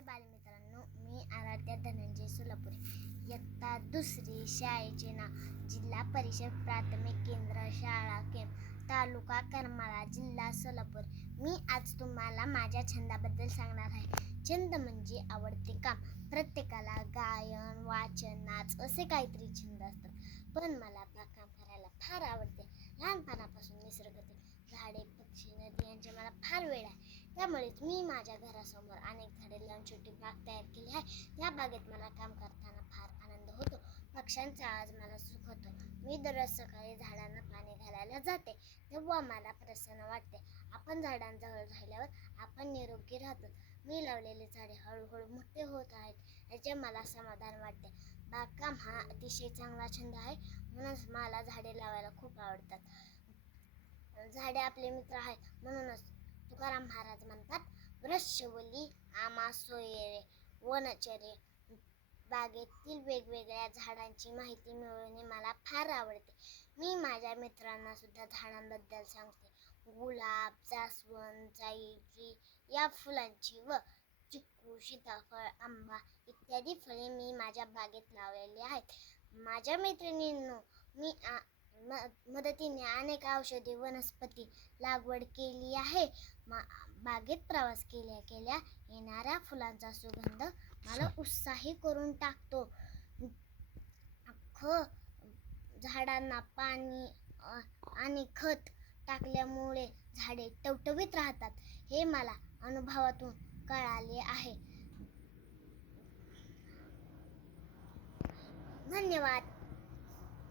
नमस्कार बालमित्रांनो, मी आराध्या धनंजय सोलापुरे. इयत्ता दुसरी. शाळेचे नाव जिल्हा परिषद प्राथमिक केंद्र शाळा केम, तालुका करमाळा, जिल्हा सोलापूर. मी आज तुम्हाला माझ्या छंदाबद्दल सांगणार आहे. छंद म्हणजे आवडते काम. प्रत्येकाला गायन, वाचन, नाच असे काहीतरी छंद असतात, पण मला बागकाम करायला फार आवडते. लहानपणापासून निसर्गातील झाडे, पक्षी, नदी यांचे मला फार वेळ आहे. त्यामुळेच मी माझ्या घरासमोर अनेक झाडे लावून छोटी बाग तयार केली आहे. त्या बागेत मला काम करताना फार आनंद होतो. पक्ष्यांचा आवाज मला सुख होतो. मी दररोज सकाळी झाडांना पाणी घालायला जाते, तेव्हा मला प्रसन्न वाटते. आपण झाडांजवळ राहिल्यावर आपण निरोगी राहतो. मी लावलेले झाडे हळूहळू मोठे होत आहेत याचे मला समाधान वाटते. बागकाम हा अतिशय चांगला छंद आहे, म्हणूनच मला झाडे लावायला खूप आवडतात. झाडे आपले मित्र आहेत, म्हणूनच तुकाराम महाराज म्हणतात, वृक्षवल्ली आम्हा सोयरे वनचरे. बागेतील वेगवेगळ्या झाडांची माहिती मिळवणे मला फार आवडते. मी माझ्या मित्रांना सुद्धा झाडांबद्दल सांगते. गुलाब, जास्वंद, जाई या फुलांची व चिक्कू, सीताफळ, आंबा इत्यादी फळे मी माझ्या बागेत लावलेली आहेत. माझ्या मैत्रिणींनो, मी मदतीने अनेक औषधी वनस्पती लागवड केली आहे. बागेत प्रवास केल्या येणाऱ्या फुलांचा सुगंध मला उत्साही करून टाकतो. झाडांना पाणी आणि खत टाकल्यामुळे झाडे टवटवीत राहतात, हे मला अनुभवातून कळाले आहे. धन्यवाद.